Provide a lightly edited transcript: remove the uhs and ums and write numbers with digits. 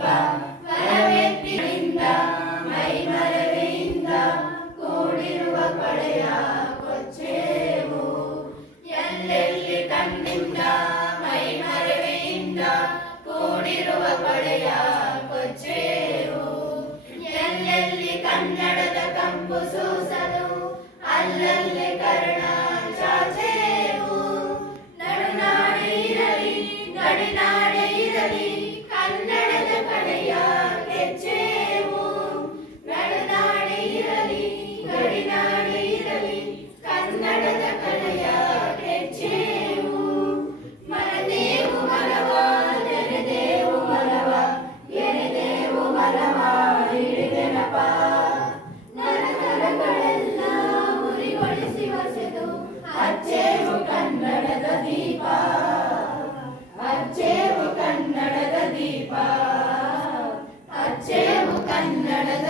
ದೀಪ ವರವೆತ್ತಿನಿಂದ ಮೈಮರೆಯಿಂದ ಕೂಡಿರುವ ಕಳೆಯ ಕೊಚ್ಚೇವು ಎಲ್ಲೆಲ್ಲಿ ಕಣ್ಣಿಂದ ಮೈಮರೆಯಿಂದ ಕೂಡಿರುವ ಕಳೆಯ ಕೊಚ್ಚೇವು ಎಲ್ಲೆಲ್ಲಿ ಕನ್ನಡದ ಕಂಪು ಸೂಸಲು ಅಲ್ಲಲ್ಲಿ ಕರ್ಣ ಚಾಚೇವು ನಡುನಾಡೆ ಇರಲಿ ಗಡಿನಾಡೆ ಇರಲಿ ಕನ್ನಡದ ಕಡೆಯ ಕೆಚ್ಚೇವು ನಡುನಾಡೆ ಇರಲಿ ಗಡಿನಾಡೆ ಇರಲಿ ಕನ್ನಡದ ಕಡೆಯ ಕೆಚ್ಚೇವು ಮರದೇವು ಮರವ ನೆನೆದೇವು ಮರವ ಎನೆದೇವು ಮರವ ಹಿಡಿದೆನಪ ನರನರಗಳೆಲ್ಲ ಉರಿಗೊಳಿಸಿ ಹೊಸೆದು ಹಚ್ಚೇವು ಕನ್ನಡದ ದೀಪ ಹಚ್ಚೇವು ಕನ್ನಡದ ದೀಪ ಹಚ್ಚೇವು ಕನ್ನಡದ